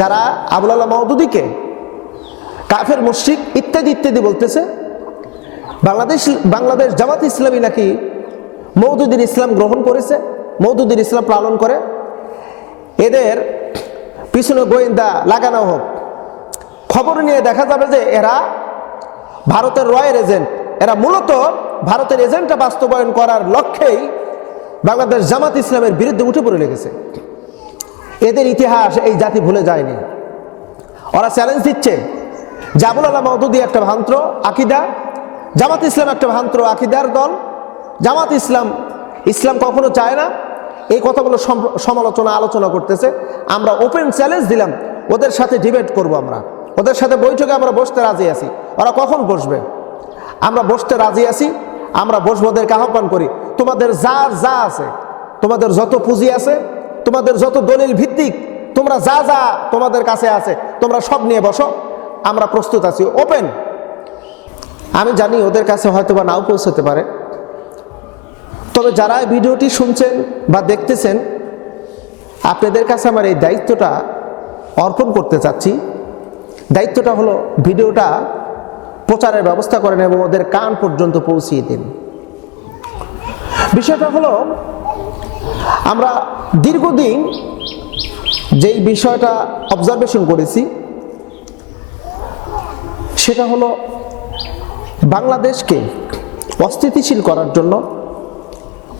যারা আবুল আল্লাহ মৌদুদিকে কাফের, মুশরিক ইত্যাদি ইত্যাদি বলতেছে, বাংলাদেশ বাংলাদেশ জামাত ইসলামী নাকি মৌদুদিন ইসলাম গ্রহণ করেছে, মৌদুদিন ইসলাম পালন করে, এদের পিছনে গোয়েন্দা লাগানো হোক। খবর নিয়ে দেখা যাবে যে এরা ভারতের রয়ের এজেন্ট। এরা মূলত ভারতের এজেন্টটা বাস্তবায়ন করার লক্ষ্যেই বাংলাদেশ জামাত ইসলামের বিরুদ্ধে উঠে পড়ে লেগেছে। ইতিহাস এই জাতি ভুলে যায়নি। ওরা চ্যালেঞ্জ দিচ্ছে। জাবুল আল্লাহ মহদুদি একটা ভান্ত্র আকিদা। জামাত ইসলাম একটা ভান্ত্র আকিদার দল। জামাত ইসলাম ইসলাম কখনো চায় না। এই কথাগুলো সমালোচনা, আলোচনা করতেছে। আমরা ওপেন চ্যালেঞ্জ দিলাম। ওদের সাথে ডিবেট করব আমরা। ওদের সাথে বৈঠকে আমরা বসতে রাজি আছি। ওরা কখন বসবে? আমরা বসতে রাজি আছি। আমরা বসবো ওদেরকে আহ্বান করি। তোমাদের যা যা আছে, তোমাদের যত পুঁজি আছে তোমাদের যত দলিল ভিত্তিক, তোমরা যা যা তোমাদের কাছে আছে, তোমরা সব নিয়ে বসো, আমরা প্রস্তুত আছি। ওপেন আমি জানি ওদের কাছে হয়তো বা নাও পৌঁছতে পারে। তবে যারা ভিডিওটি শুনছেন বা দেখতেছেন, আপনাদের কাছে আমার এই দায়িত্বটা অর্পণ করতে চাচ্ছি। দায়িত্বটা হলো ভিডিওটা প্রচারের ব্যবস্থা করেন এবং ওদের কান পর্যন্ত পৌঁছিয়ে দিন। বিষয়টা হলো আমরা দীর্ঘদিন যেই বিষয়টা অবজারভেশন করেছি, সেটা হলো বাংলাদেশকে অস্থিতিশীল করার জন্য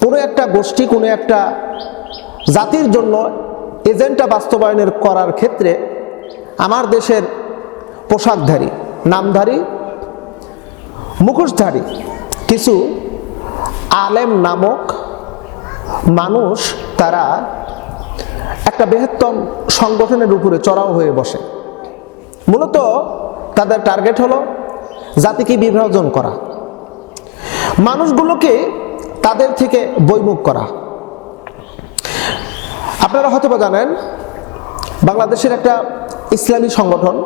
কোনো একটা গোষ্ঠী, কোনো একটা জাতির জন্য এজেন্টটা বাস্তবায়নের করার ক্ষেত্রে আমার দেশের পোশাকধারী, নামধারী, মুখোশধারী কিছু আলেম নামক মানুষ তারা একটা বৃহত্তম সংগঠনের উপরে চড়াও হয়ে বসে। মূলত তাদের টার্গেট হলো জাতিকে বিভাজন করা। মানুষগুলোকে তাদের থেকে বৈমুখ করা। আপনারা হয়তো জানেন, বাংলাদেশের একটা ইসলামী সংগঠন,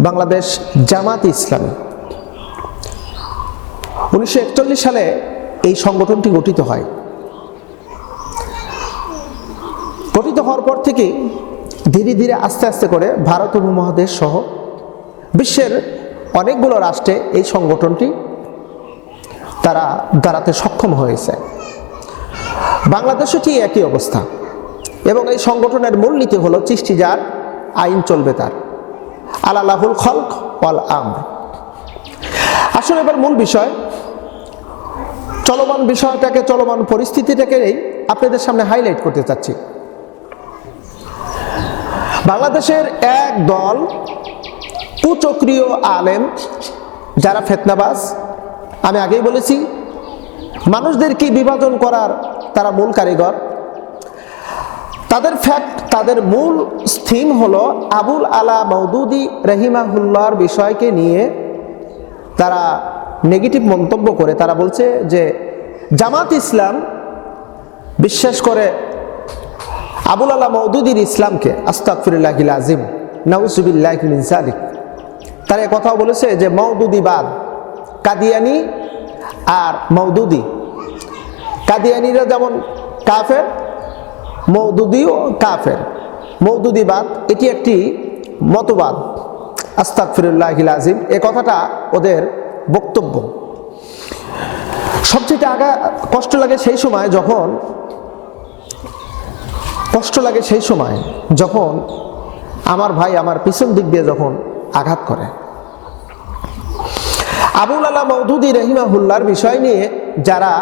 বাংলাদেশ জামাত ইসলামী। উনিশশো একচল্লিশ সালে এই সংগঠনটি গঠিত হয় গঠিত হওয়ার পর থেকে ধীরে ধীরে আস্তে আস্তে করে ভারত উপমহাদেশ সহ বিশ্বের অনেকগুলো রাষ্ট্রে এই সংগঠনটি তারা দাঁড়াতে সক্ষম হয়েছে। বাংলাদেশও ঠিক একই অবস্থা এবং এই সংগঠনের মূলনীতি হলো চিষ্টি যার, আইন চলবে তার। আলালাহুল খলক ওয়াল আম আসলে এবার মূল বিষয়, চলমান বিষয়টাকে, চলমান পরিস্থিতিটাকেই আপনাদের সামনে হাইলাইট করতে চাচ্ছি। বাংলাদেশের এক দল কুচক্রীয় আলেম যারা ফেতনাবাজ। আমি আগেই বলেছি, মানুষদেরকে বিভাজন করার তারা মূল কারিগর। তাদের ফ্যাক্ট, তাদের মূল থিম হলো আবুল আলা মৌদুদি রহিমাহুল্লার বিষয়কে নিয়ে তারা নেগেটিভ মন্তব্য করে। তারা বলছে যে, জামাত ইসলাম বিশ্বাস করে আবুল আলা মৌদুদির ইসলামকে আস্তাকফিরুল্লাহ আজিম নাউজুবিল্লাহ জালিক তারা এ কথাও বলেছে যে মৌদুদিবাদ কাদিয়ানি আর মৌদুদি কাদিয়ানিরা যেমন কাফের মৌদুদিও কাফের। মৌদুদিবাদ এটি একটি মতবাদ আস্তাক ফিরুল্লাহ আজিম এ কথাটা ওদের বক্তব্য। সবচেয়ে আগা কষ্ট লাগে সেই সময় যখন কষ্ট লাগে সেই সময় যখন আমার ভাই আমার পিছন দিক দিয়ে যখন আঘাত করে। আবুল আলা মৌদুদি রহিমাহুল্লার বিষয় নিয়ে যারা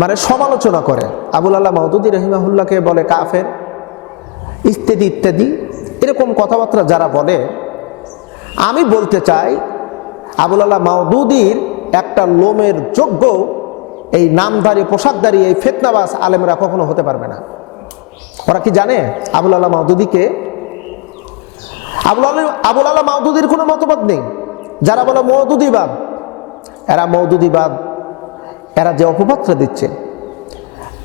মানে সমালোচনা করে, আবুল আল্লাহ মৌদুদি রহিমাহুল্লাহকে বলে কাফের, ইত্যাদি ইত্যাদি, এরকম কথাবার্তা যারা বলে, আমি বলতে চাই আবুল আল্লাহ মাউদুদির একটা লোমের যোগ্য এই নামধারী, পোশাকধারী এই ফেতনাবাস আলেমরা কখনো হতে পারবে না। ওরা কি জানে? আবুল আল্লাহ মাউদুদিকে আবুল আলী আবুল আল্লাহ মাউদুদির কোনো মতবাদ নেই। যারা বলে মৌদুদিবাদ, এরা মৌদুদিবাদ, এরা যে অপমাত্রা দিচ্ছে।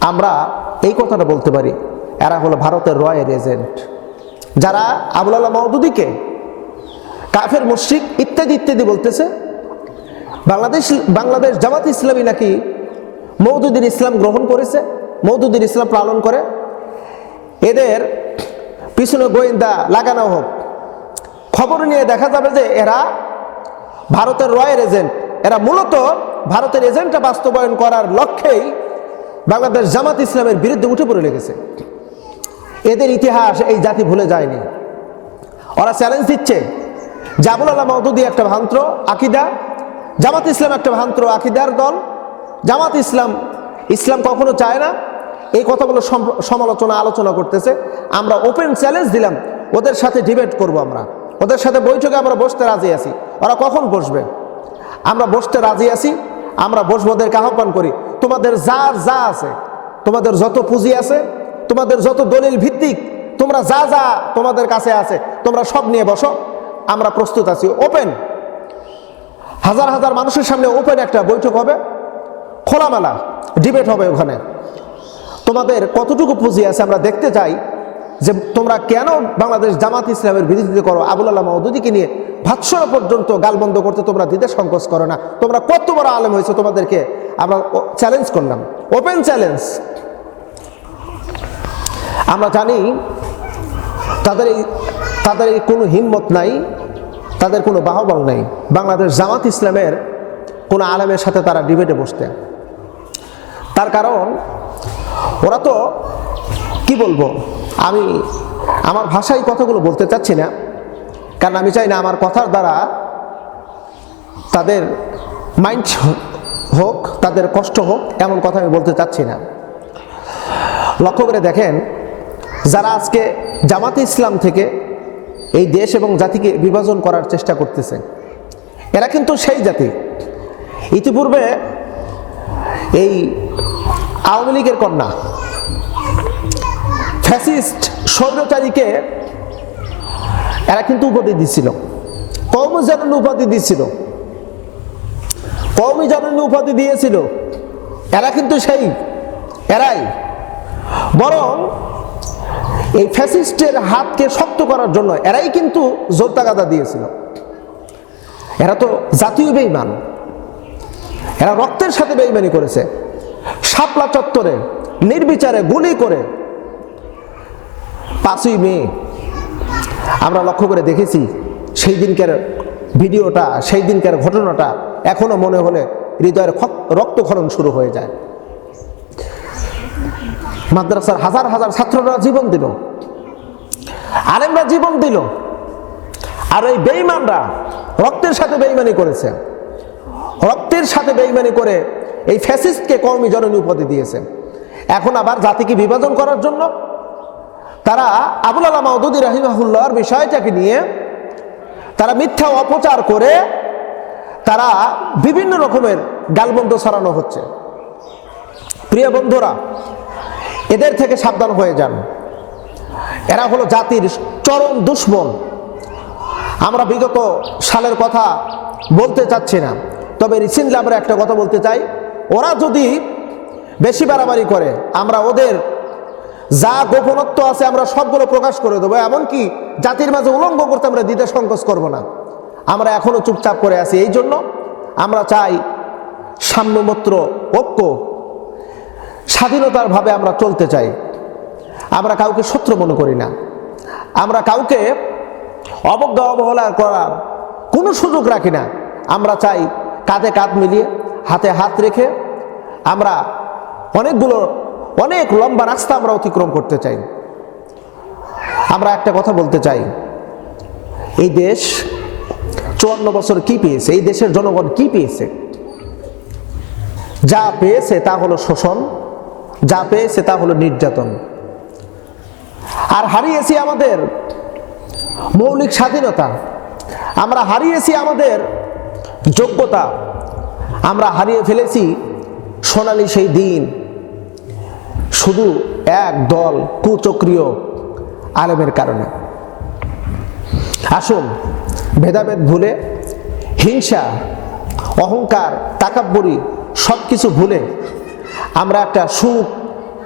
আমরা এই কথাটা বলতে পারি, এরা হলো ভারতের রয়ের এজেন্ট। যারা আবুল আল্লাহ মৌদুদিকে কাফের, মুশ্রিক ইত্যাদি ইত্যাদি বলতেছে, বাংলাদেশ বাংলাদেশ জামাত ইসলামী নাকি মৌদুদিন ইসলাম গ্রহণ করেছে মৌদুদিন ইসলাম পালন করে এদের পিছনে গোয়েন্দা লাগানো হোক। খবর নিয়ে দেখা যাবে যে এরা ভারতের রয়ের এজেন্ট। এরা মূলত ভারতের এজেন্টটা বাস্তবায়ন করার লক্ষ্যেই বাংলাদেশ জামাত ইসলামের বিরুদ্ধে উঠে পড়ে লেগেছে। এদের ইতিহাস এই জাতি ভুলে যায়নি। ওরা চ্যালেঞ্জ দিচ্ছে। জাবুল আল্লাহ মহদুদি একটা ভান্ত্র আকিদা। জামাত ইসলাম একটা ভান্ত্র আকিদার দল। জামাত ইসলাম ইসলাম কখনো চায় না। এই কথাগুলো সমালোচনা, আলোচনা করতেছে। আমরা ওপেন চ্যালেঞ্জ দিলাম, ওদের সাথে ডিবেট করব আমরা। ওদের সাথে বৈঠকে আমরা বসতে রাজি আছি। ওরা কখন বসবে? আমরা বসতে রাজি আছি, আমরা বসবো, ওদেরকে আহ্বান করি, তোমাদের যার যা আছে, তোমাদের যত পুঁজি আছে, তোমাদের যত দলিল ভিত্তিক, তোমরা যা যা তোমাদের কাছে আছে, তোমরা সব নিয়ে বসো, আমরা প্রস্তুত আছি। ওপেন হাজার হাজার মানুষের সামনে ওপেন একটা বৈঠক হবে, খোলামেলা ডিবেট হবে ওখানে। তোমাদের কতটুকু পুঁজি আছে আমরা দেখতে চাই যে তোমরা কেন বাংলাদেশ জামাত ইসলামের বিরোধিতা করো? আবুল আল্লাহ মহদুদিকে নিয়ে ভাৎসর পর্যন্ত গালবন্ধ করতে তোমরা দিতে সংকোচ করো না। তোমরা কত বড় আলেম হয়েছে তোমাদেরকে আমরা চ্যালেঞ্জ করলাম। ওপেন চ্যালেঞ্জ আমরা জানি তাদের এই তাদের এই কোনো হিম্মত নাই, তাদের কোনো বাহবল নাই। বাংলাদেশ জামাত ইসলামের কোনো আলেমের সাথে তারা ডিবেটে বসতে তার কারণ ওরা তো, কি বলব, আমি, আমার ভাষায় কথাগুলো বলতে চাচ্ছি না, কারণ আমি চাই না আমার কথার দ্বারা তাদের মাইন্ড হোক, তাদের কষ্ট হোক, এমন কথা আমি বলতে চাচ্ছি না। লক্ষ্য করে দেখেন, যারা আজকে জামাতে ইসলাম থেকে এই দেশ এবং জাতিকে বিভাজন করার চেষ্টা করতেছে, এরা কিন্তু সেই জাতি। ইতিপূর্বে এই আওয়ামী লীগের কন্যা। ফ্যাসিস্ট স্বৈরচারীকে এরা কিন্তু উপাধি দিচ্ছিল কৌমি জননী উপাধি দিচ্ছিল কৌমি জননী উপাধি দিয়েছিল। এরা কিন্তু সেই, এরাই। বরং এই ফ্যাসিস্টের হাতকে শক্ত করার জন্য এরাই কিন্তু জোরতা গাদা দিয়েছিল। এরা তো জাতীয় বেইমান। এরা রক্তের সাথে বেইমানি করেছে। শাপলা চত্বরে, নির্বিচারে গুলি করে। পাঁচই মে, আমরা লক্ষ্য করে দেখেছি সেই দিনকার ভিডিওটা সেই দিনকার ঘটনাটা এখনও মনে হলে হৃদয়ের রক্তক্ষরণ শুরু হয়ে যায়। মাদ্রাসার হাজার হাজার ছাত্ররা জীবন দিল। আলেমরা জীবন দিল। আর এই বেইমানরা রক্তের সাথে বেইমানি করেছে। রক্তের সাথে বেইমানি করে এই ফ্যাসিস্টকে কর্মী জননী উপাধি দিয়েছে এখন আবার জাতিকে বিভাজন করার জন্য তারা আবুল আলা মাউদুদি রাহিমাহুল্লাহর বিষয়টাকে নিয়ে তারা মিথ্যা অপচার করে তারা বিভিন্ন রকমের গালবন্ধ ছড়ানো হচ্ছে। প্রিয় বন্ধুরা, এদের থেকে সাবধান হয়ে যান। এরা হলো জাতির চরম দুশ্মন। আমরা বিগত সালের কথা বলতে চাচ্ছি না, তবে রিসেন্টলি আমরা একটা কথা বলতে চাই। ওরা যদি বেশি বাড়াবাড়ি করে, আমরা ওদের যা গোপনত্ব আছে আমরা সবগুলো প্রকাশ করে দেবো, এমনকি জাতির মাঝে উলঙ্গ করতে আমরা দিতে সংকোচ করব না। আমরা এখনও চুপচাপ করে আছি। এই জন্য আমরা চাই সাম্যমত্র, ঐক্য, স্বাধীনতার ভাবে আমরা চলতে চাই। আমরা কাউকে শত্রু মনে করি না। আমরা কাউকে অবজ্ঞা, অবহেলা করার কোনো সুযোগ রাখি না। আমরা চাই কাঁধে কাঁধ মিলিয়ে হাতে হাত রেখে আমরা অনেকগুলো, অনেক লম্বা রাস্তা আমরা অতিক্রম করতে চাই। আমরা একটা কথা বলতে চাই। এই দেশ চুয়ান্ন বছর কি পেয়েছে? এই দেশের জনগণ কি পেয়েছে? যা পেয়েছে তা হলো শোষণ, যা পেয়েছে তা হলো নির্যাতন। আর হারিয়েছি আমাদের মৌলিক স্বাধীনতা। আমরা হারিয়েছি আমাদের যোগ্যতা। আমরা হারিয়ে ফেলেছি সোনালি সেই দিন। শুধু এক দল কুচক্রীয় আলেমের কারণে। আসুন, ভেদাভেদ ভুলে, হিংসা, অহংকার, তাকাব্বরি সব কিছু ভুলে আমরা একটা সুখ,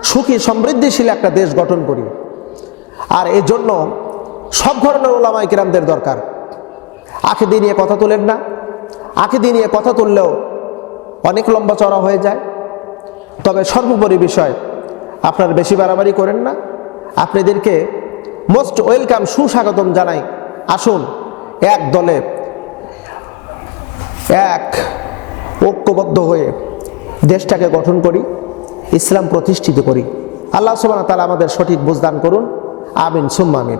সুখী, সমৃদ্ধিশীল একটা দেশ গঠন করি। আর এই জন্য সব ধরনের ওলামাই কিরামদের দরকার। আখিদি নিয়ে কথা তোলেন না। আখিদি নিয়ে কথা তুললেও অনেক লম্বা চড়া হয়ে যায়। তবে সর্বোপরি বিষয়, আপনার বেশি বাড়াবাড়ি করেন না। আপনাদেরকে মোস্ট ওয়েলকাম সুস্বাগতম জানাই। আসুন, এক দলে, এক ঐক্যবদ্ধ হয়ে দেশটাকে গঠন করি, ইসলাম প্রতিষ্ঠিত করি। আল্লাহ সুবাহ তালা আমাদের সঠিক বুঝদান করুন। আমিন, সুম্মা আমিন।